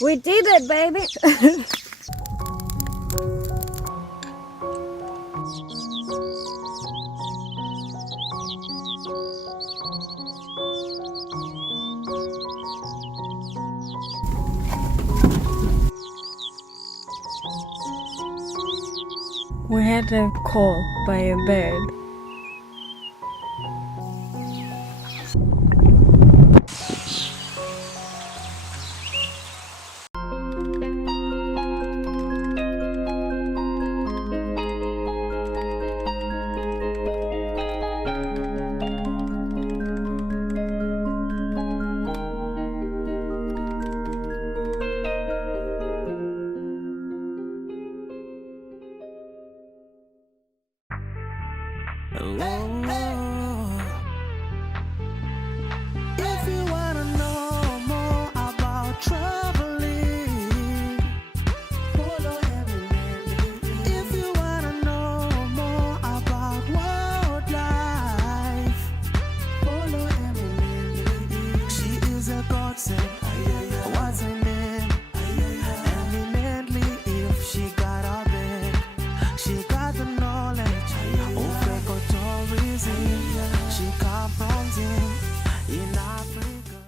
We did it, baby. We had a call by a bird. If you wanna know more about traveling, follow Emily. If you wanna know more about wildlife, follow Emily. She is a godsend. What's her name? Eminently, if she got a bag, she got the knowledge of ecotourism. She come from Zim in Africa.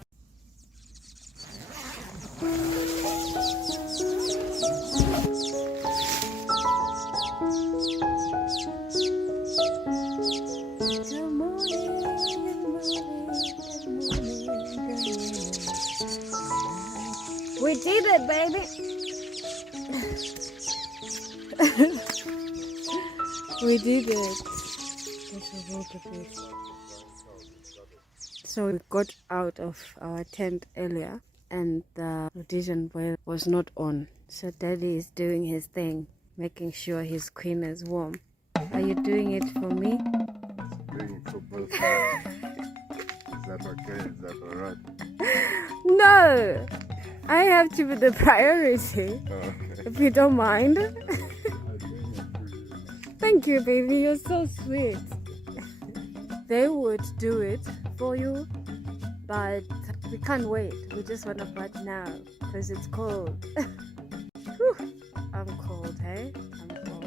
Good morning, We did it, baby. We did it. So we got out of our tent earlier and the Rhodesian boy was not on. So Daddy is doing his thing, making sure his queen is warm. Are you doing it for me? Doing it for both of us. Is that okay? Is that alright? No! I have to be the priority, if you don't mind. Thank you, baby. You're so sweet. They would do it for you, but we can't wait. We just want to bat now because it's cold. Whew. I'm cold, hey? I'm cold.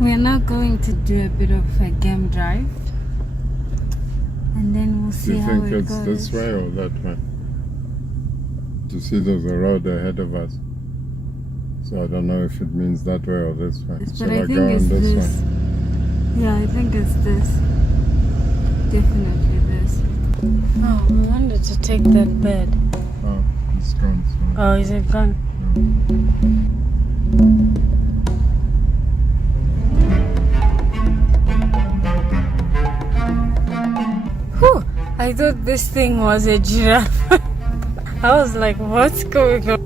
We are now going to do a bit of a game drive and then we'll see how it goes. Do you think it's this way or that way? You see there's a road ahead of us. So I don't know if it means that way or this way. But Shall I I think go it's on this this. way? Yeah, I think it's this. Definitely this. Oh, we wanted to take that bed. Oh, it's gone. So. Oh, is it gone? Whew, I thought this thing was a giraffe. I was like, what's going on?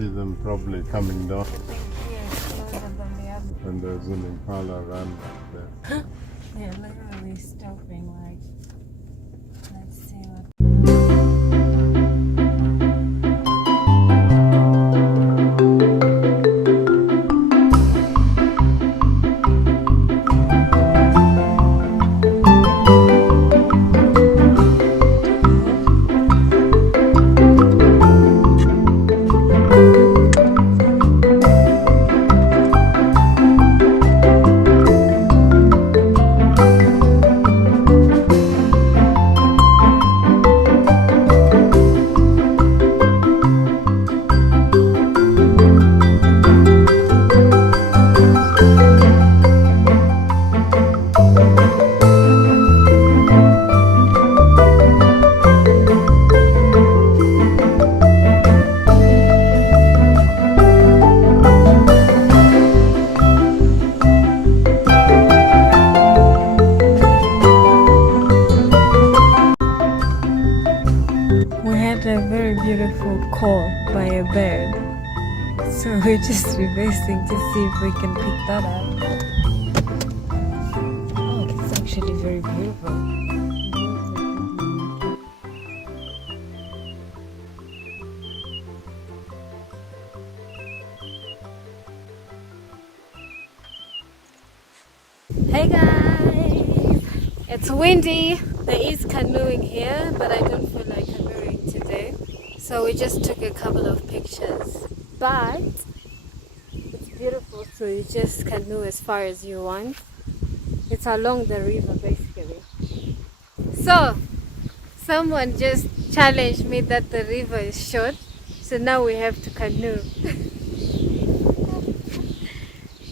see them probably coming down. Yes, closer than the other. And there's an impala run back there. They're literally stopping, like, let's see what. A very beautiful call by a bird, so we're just reversing to see if we can pick that up. Oh, it's actually very beautiful. Hey guys, it's windy. There is canoeing here, but I don't feel like canoeing today. So we just took a couple of pictures. But it's beautiful, so you just canoe as far as you want. It's along the river basically. So someone just challenged me that the river is short, so now we have to canoe.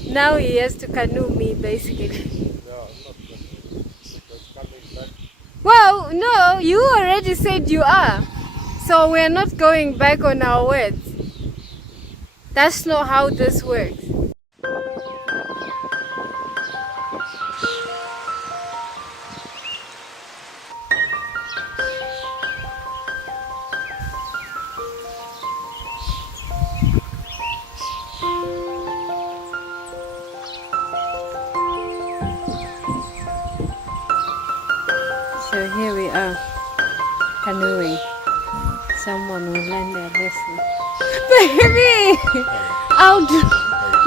Now he has to canoe me basically. Well, no, you already said you are. So we're not going back on our words. That's not how this works. So here we are, canoeing. Someone will learn their lesson. Baby! I'll do.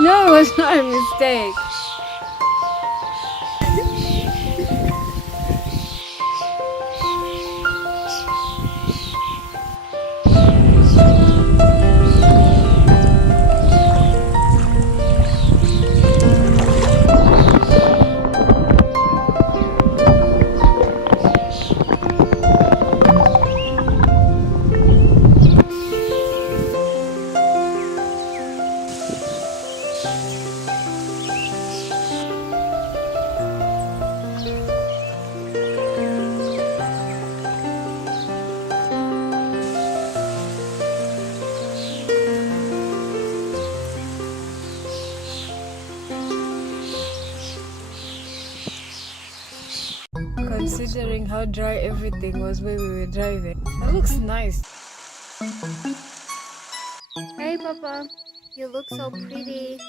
No, it was not a mistake. Considering how dry everything was when we were driving. That looks nice. Hey Papa, you look so pretty.